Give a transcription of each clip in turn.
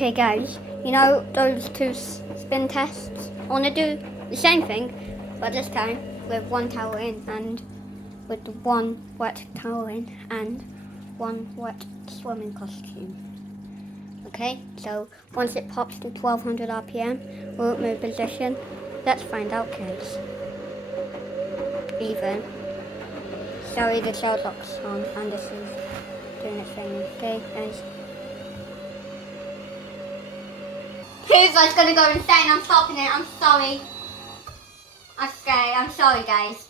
Okay guys, you know those two spin tests? I want to do the same thing, but this time with one towel in and with the one wet towel in and one wet swimming costume. Okay, so once it pops to 1200 RPM, will it move position? Let's find out, kids. Even. Sorry, the shell lock's on and this is doing its thing. Okay, guys. Hoover's gonna go insane, I'm stopping it, I'm sorry. I'm scared, I'm sorry guys.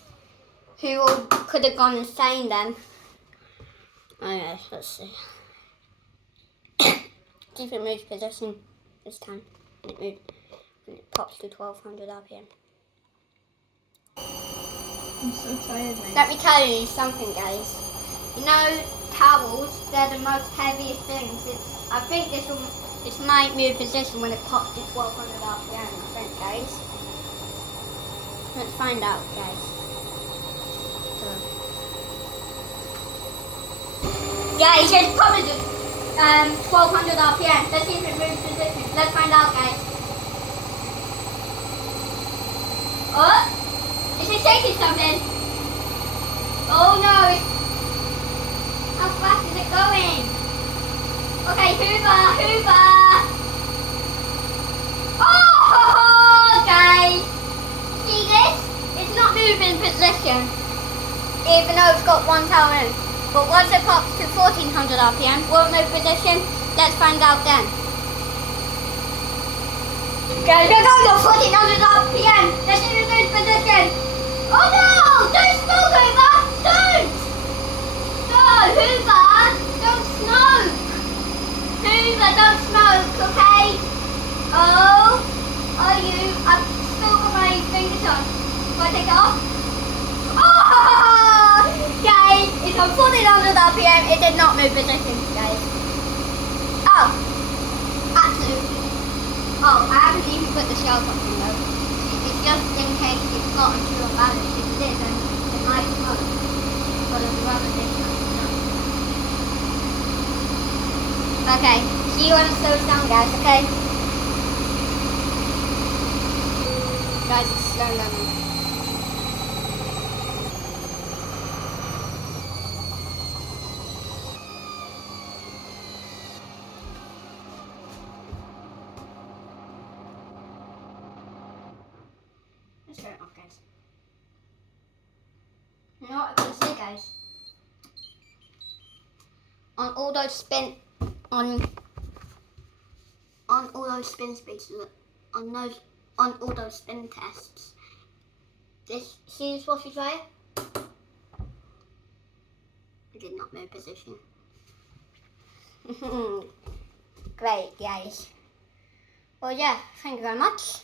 Who could have gone insane then? Okay, let's see. See if it moves position this time. It moved and it pops to 1200 RPM. I'm so tired, mate. Let me tell you something, guys. You know, towels, they're the most heaviest things. I think this might move position when it pops to 1200 RPM, I think, guys. Let's find out, guys. Guys, it's probably 1200 RPM. Let's see if it moves position. Let's find out, guys. Oh! Is it shaking something? Oh no! How fast is it going? Okay, Hoover! Oh, guys! See this? It's not moving position, even though it's got one towel in. But once it pops to 1400 RPM, will it move position? Let's find out then. Guys, we're going to 1400 RPM. Let's see if it moves position. Oh no! Don't smoke, Hoover! Don't! No, Hoover! Don't smoke! Hoover, don't smoke, okay? Oh, I've still got my fingers on. Do I take it off? Oh! Guys, it's on 1400 RPM. It did not move position, guys. Oh, absolutely. Oh, I haven't even put the shell top in though. It's just in case it's got into a balance. If it is, then it might move. But I'd rather this not. Okay, see you when it slows down, guys, okay? Guys, it's slowing down. Let's turn it off, guys. You know what I can see, guys? On all those spin all those spin spaces, on all those spin tests. See this washer dryer? It did not move position. Great, guys. Well, yeah, thank you very much.